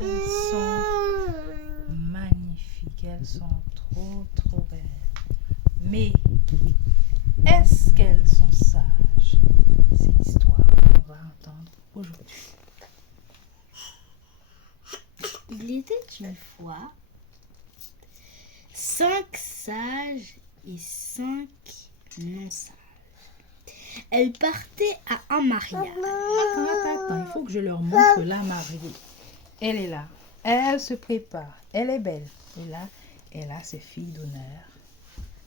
Elles sont magnifiques, elles sont trop belles. Mais est-ce qu'elles sont sages? C'est l'histoire qu'on va entendre aujourd'hui. Il était une fois 5 sages et 5 non sages. Elles partaient à un mariage. Attends, il faut que je leur montre la mariée. Elle est là, elle se prépare, elle est belle. Et là, elle a ses filles d'honneur,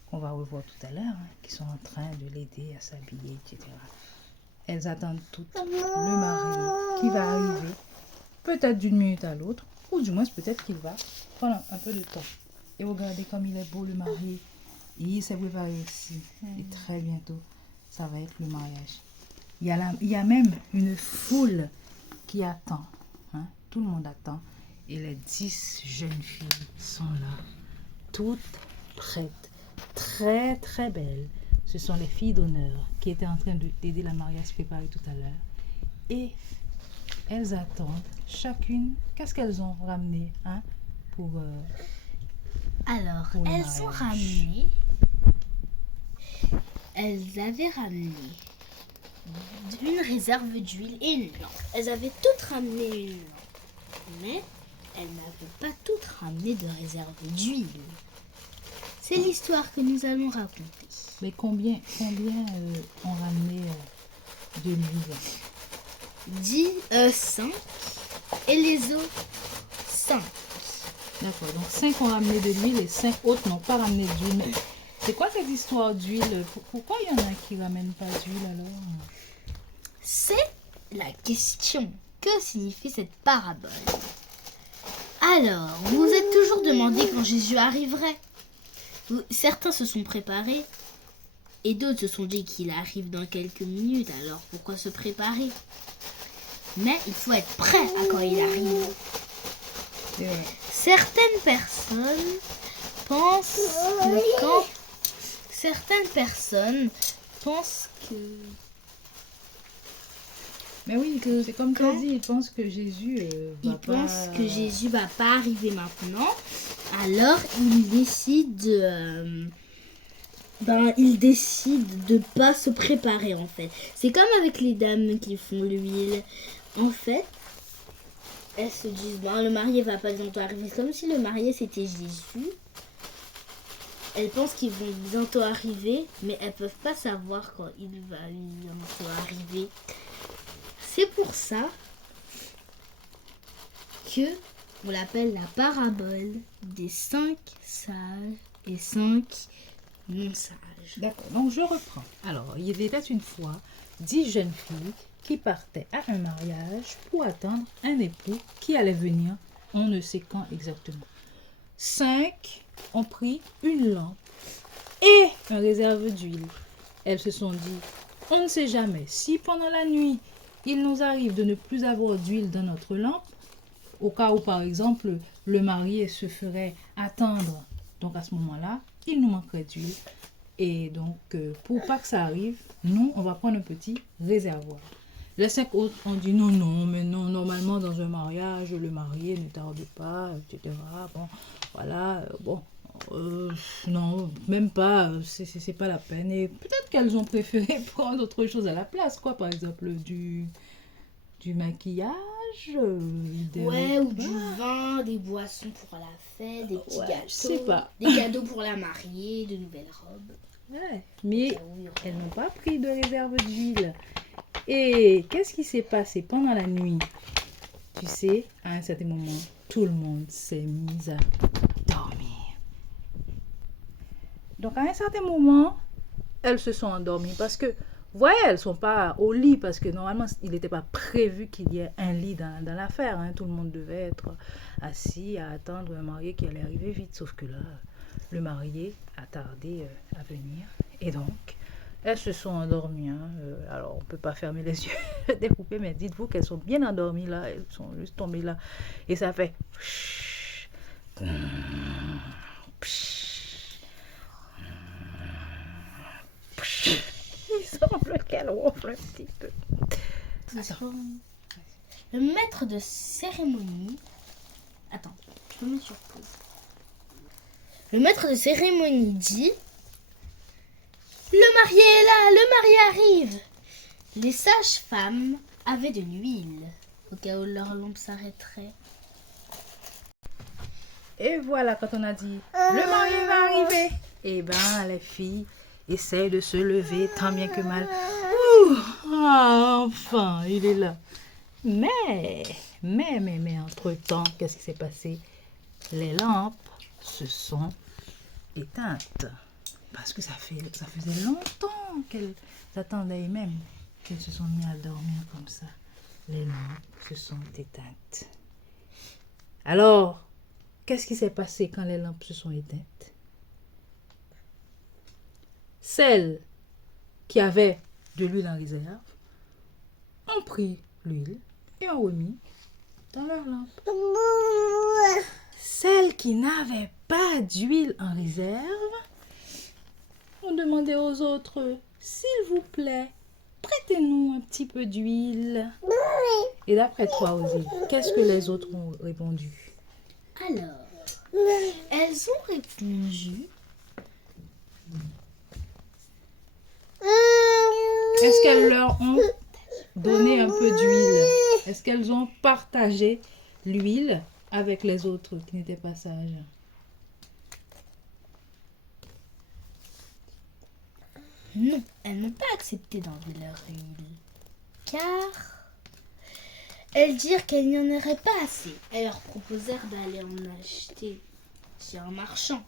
qu'on va revoir tout à l'heure, qui sont en train de l'aider à s'habiller, etc. Elles attendent toutes le mari qui va arriver, peut-être d'une minute à l'autre, ou du moins peut-être qu'il va prendre un peu de temps. Et regardez comme il est beau le marié. Il s'est préparé aussi. Et très bientôt, ça va être le mariage. Il y a même une foule qui attend. Hein? Tout le monde attend. Et les 10 jeunes filles sont là, toutes prêtes, très belles. Ce sont les filles d'honneur qui étaient en train d'aider la mariée à se préparer tout à l'heure. Et elles attendent chacune. Qu'est-ce qu'elles ont ramené pour Alors, pour le elles mariage. ont ramené. Elles avaient ramené une réserve d'huile et une lampe. Elles avaient toutes ramené une lampe, mais elles n'avaient pas toutes ramené de réserve d'huile. C'est l'histoire que nous allons raconter. Mais combien ont ramené de l'huile? 5 et les autres 5. D'accord, donc 5 ont ramené de l'huile et 5 autres n'ont pas ramené d'huile. Mais c'est quoi cette histoire d'huile? Pourquoi il y en a qui ne ramènent pas d'huile alors? C'est la question. Que signifie cette parabole? Alors, vous vous êtes toujours demandé quand Jésus arriverait. Certains se sont préparés et d'autres se sont dit qu'il arrive dans quelques minutes. Alors, pourquoi se préparer? Mais il faut être prêt à quand il arrive. C'est vrai. Certaines personnes pensent que quand... Certaines personnes pensent que... Mais oui, c'est comme tu as dit, ils pensent que Jésus Ils pensent que Jésus va pas arriver maintenant. Alors, ils décident de pas se préparer en fait. C'est comme avec les dames qui font l'huile. En fait, elles se disent le marié va pas bientôt arriver. C'est comme si le marié c'était Jésus. Elles pensent qu'ils vont bientôt arriver, mais elles peuvent pas savoir quand il va bientôt arriver. C'est pour ça que on l'appelle la parabole des 5 sages et 5 non sages. D'accord, donc je reprends. Alors, il était une fois 10 jeunes filles qui partaient à un mariage pour attendre un époux qui allait venir, on ne sait quand exactement. 5 ont pris une lampe et un réserve d'huile. Elles se sont dit, on ne sait jamais, si pendant la nuit, il nous arrive de ne plus avoir d'huile dans notre lampe, au cas où, par exemple, le marié se ferait attendre, donc à ce moment-là, il nous manquerait d'huile. Et donc, pour pas que ça arrive, nous, on va prendre un petit réservoir. Les 5 autres ont dit non, mais non, normalement, dans un mariage, le marié ne tarde pas, etc. Bon, voilà, non, même pas, c'est pas la peine. Et peut-être qu'elles ont préféré prendre autre chose à la place, quoi, par exemple, du maquillage, ou du vin, des boissons pour la fête, des petits gâteaux, je sais pas. des cadeaux pour la mariée, de nouvelles robes. Ouais, mais elles n'ont pas pris de réserve d'huile. Et qu'est-ce qui s'est passé pendant la nuit? Tu sais, à un certain moment, tout le monde s'est mis à dormir. Donc, à un certain moment, elles se sont endormies parce que, vous voyez, elles ne sont pas au lit parce que normalement, il n'était pas prévu qu'il y ait un lit dans l'affaire. Hein. Tout le monde devait être assis à attendre un marié qui allait arriver vite. Sauf que là, le marié a tardé à venir. Et donc, elles se sont endormies. Hein. Alors, on ne peut pas fermer les yeux des poupées, mais dites-vous qu'elles sont bien endormies là. Elles sont juste tombées là. Et ça fait... Il semble qu'elle ronfle un petit peu. Le maître de cérémonie Attends, je peux mettre sur pause. Le maître de cérémonie dit: le marié est là, le marié arrive. Les sages-femmes avaient de l'huile, au cas où leur lampe s'arrêterait. Et voilà, quand on a dit le marié va arriver, eh ben les filles essayent de se lever tant bien que mal. Ouh, ah, enfin, il est là. Mais, entre-temps, qu'est-ce qui s'est passé? Les lampes se sont éteintes. Parce que ça faisait longtemps qu'elles attendaient même qu'elles se sont mis à dormir comme ça. Les lampes se sont éteintes. Alors, qu'est-ce qui s'est passé quand les lampes se sont éteintes? Celles qui avaient de l'huile en réserve ont pris l'huile et ont remis dans leur lampe. Celles qui n'avaient pas d'huile en réserve ont demandé aux autres: s'il vous plaît, prêtez-nous un petit peu d'huile. Et d'après toi, Ozzy, qu'est-ce que les autres ont répondu? Alors, elles ont répondu: est-ce qu'elles leur ont donné un peu d'huile? Est-ce qu'elles ont partagé l'huile avec les autres qui n'étaient pas sages? Non, elles n'ont pas accepté d'enlever leur huile, car elles dirent qu'il n'y en aurait pas assez. Elles leur proposèrent d'aller en acheter chez un marchand.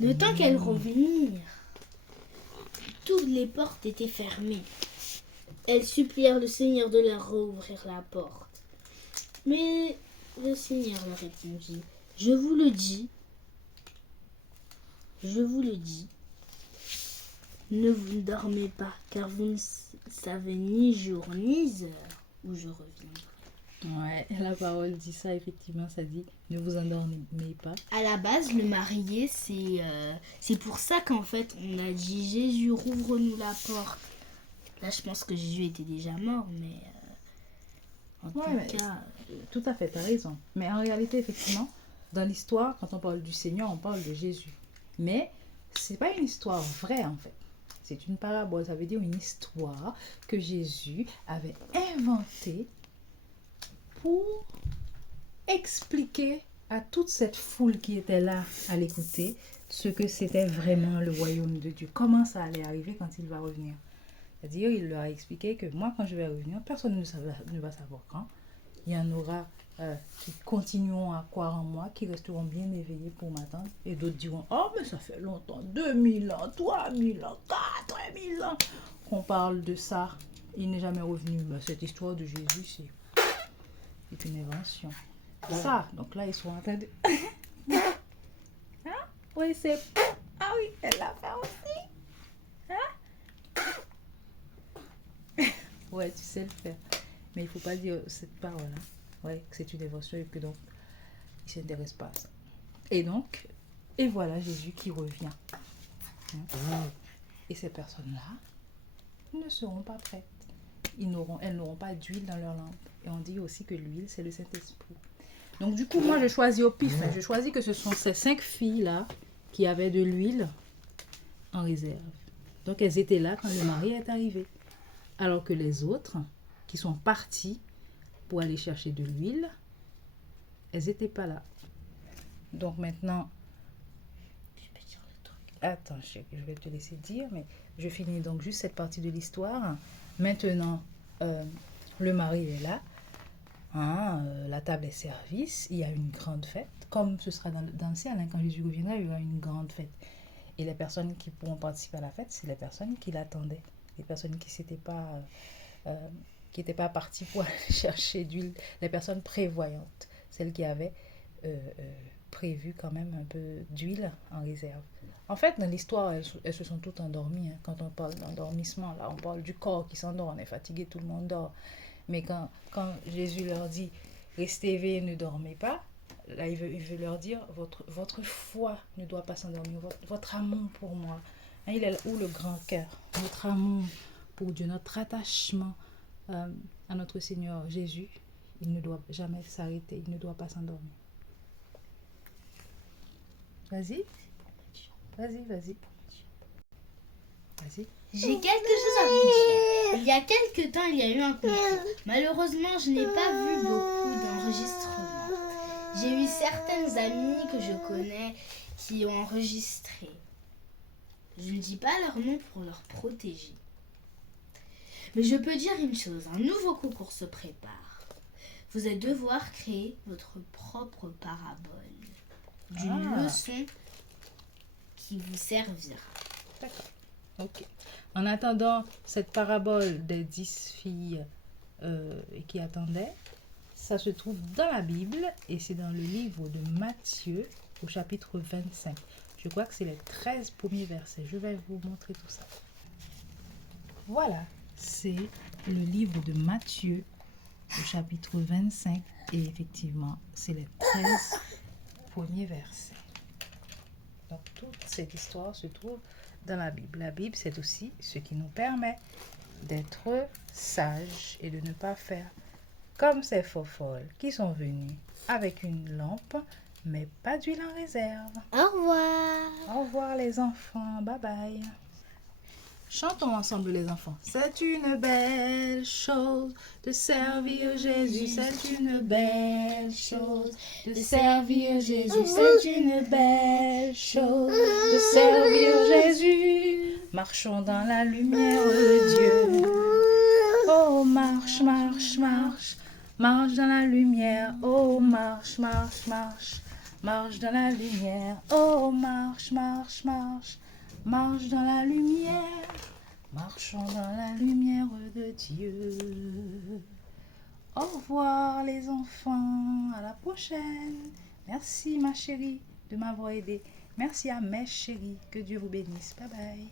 Le temps qu'elles revinrent, toutes les portes étaient fermées. Elles supplièrent le Seigneur de leur rouvrir la porte. Mais le Seigneur leur répondit: je vous le dis, ne vous dormez pas, car vous ne savez ni jour ni heure où je reviendrai. Ouais, la parole dit ça, effectivement, ça dit ne vous endormez pas. À la base, le marié, c'est pour ça qu'en fait, on a dit: Jésus, rouvre-nous la porte. Là, je pense que Jésus était déjà mort, mais en tout cas... Tout à fait, tu as raison. Mais en réalité, effectivement, dans l'histoire, quand on parle du Seigneur, on parle de Jésus. Mais c'est pas une histoire vraie, en fait. C'est une parabole, ça veut dire une histoire que Jésus avait inventée pour expliquer à toute cette foule qui était là à l'écouter ce que c'était vraiment le royaume de Dieu. Comment ça allait arriver quand il va revenir. C'est-à-dire, il leur a expliqué que moi, quand je vais revenir, personne ne va savoir quand. Il y en aura qui continueront à croire en moi, qui resteront bien éveillés pour m'attendre. Et d'autres diront: oh, mais ça fait longtemps, 2000 ans, 3000 ans, 4000 ans qu'on parle de ça. Il n'est jamais revenu. Ben, cette histoire de Jésus, c'est une invention. Ça, donc là, ils sont en train de... hein? Oui, c'est... Ah oui, elle l'a fait aussi. Hein? Ouais, tu sais le faire. Mais il ne faut pas dire cette parole-là. Ouais, que c'est une invention et que donc, il ne s'intéresse pas à ça. Et voilà Jésus qui revient. Et ces personnes-là ne seront pas prêtes. Elles n'auront pas d'huile dans leur lampe. Et on dit aussi que l'huile, c'est le Saint-Esprit. Donc du coup, moi, je choisis au pif. Je choisis que ce sont ces 5 filles-là qui avaient de l'huile en réserve. Donc elles étaient là quand le mari est arrivé. Alors que les autres, qui sont partis pour aller chercher de l'huile, elles n'étaient pas là. Donc maintenant, attends, je vais te laisser dire, mais je finis donc juste cette partie de l'histoire. Maintenant, le mari est là, la table est servie, il y a une grande fête, comme ce sera dans le ciel, quand Jésus reviendra, il y aura une grande fête. Et les personnes qui pourront participer à la fête, c'est les personnes qui l'attendaient, les personnes qui n'étaient pas parties pour aller chercher d'huile, les personnes prévoyantes, celles qui avaient prévu quand même un peu d'huile en réserve. En fait, dans l'histoire, elles se sont toutes endormies. Quand on parle d'endormissement, là, on parle du corps qui s'endort, on est fatigué, tout le monde dort. Mais quand Jésus leur dit « Restez éveillés, ne dormez pas », là, il veut leur dire « Votre foi ne doit pas s'endormir, votre amour pour moi. » Il est où le grand cœur? Notre amour pour Dieu, notre attachement à notre Seigneur Jésus, il ne doit jamais s'arrêter, il ne doit pas s'endormir. Vas-y. Vas-y. J'ai quelque chose à vous dire. Il y a quelque temps, il y a eu un concours. Malheureusement, je n'ai pas vu beaucoup d'enregistrements. J'ai eu certaines amies que je connais qui ont enregistré. Je ne dis pas leur nom pour leur protéger. Mais je peux dire une chose, un nouveau concours se prépare. Vous allez devoir créer votre propre parabole d'une leçon qui vous servira. D'accord. Ok. En attendant cette parabole des 10 filles qui attendaient, ça se trouve dans la Bible et c'est dans le livre de Matthieu au chapitre 25. Je crois que c'est les 13 premiers versets. Je vais vous montrer tout ça. Voilà, c'est le livre de Matthieu au chapitre 25 et effectivement, c'est les 13 premiers versets. Donc, toute cette histoire se trouve dans la Bible. La Bible, c'est aussi ce qui nous permet d'être sages et de ne pas faire comme ces faux-folles qui sont venus avec une lampe, mais pas d'huile en réserve. Au revoir. Au revoir les enfants, bye bye. Chantons ensemble les enfants. C'est une belle chose de servir Jésus, c'est une belle chose de servir Jésus, c'est une belle chose de servir Jésus. Marchons dans la lumière de Dieu. Oh, marche, marche, marche, marche dans la lumière. Oh, marche, marche, marche, marche dans la lumière. Oh, marche, marche, marche, marche dans la lumière. Marchons dans la lumière de Dieu. Au revoir les enfants, à la prochaine. Merci ma chérie de m'avoir aidé. Merci à mes chéris, que Dieu vous bénisse. Bye bye.